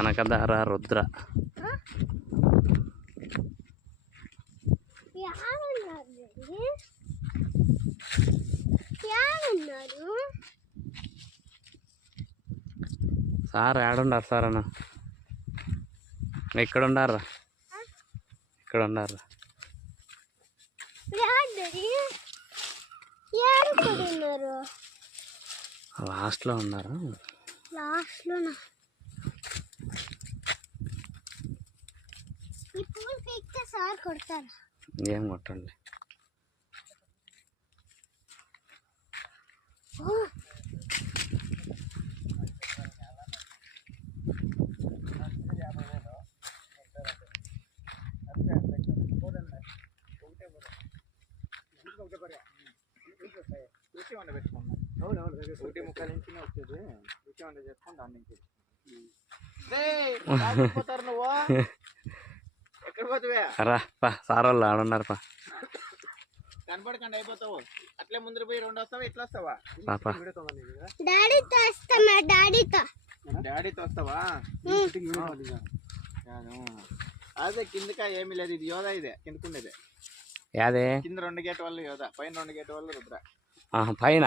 Kanakadhara Rudra sir ఏడుండారు sir అన్న ఇక్కడ ఉండారా ఇక్కడ ఉండారా లాస్ట్లో ఉన్నారా లాస్ట్లోనా ఈ పూలు పీకితే సార్ కొడతారు ఏం కొట్టండి ఒకటి ముక్కల నుంచి వచ్చేది రుచి వంట చేసుకొని దాని నుంచి నువ్వు ఎక్కడ పోతావే రా పా సార్ వాళ్ళు ఆడున్నారు పా కనపడకండి అయిపోతావు అట్లే ముందర పోయి 2 వస్తావా ఇట్లా వస్తావా డాడీతో వస్తామా డాడీతో వస్తావా అదే కిందక ఏమీ లేదు ఇది యోధా ఇదే కిందకుండేదే యాదే కింద 2 గేట్ వాళ్ళు యోధా పైన 2 గేట్ వాళ్ళు రుద్ర పైన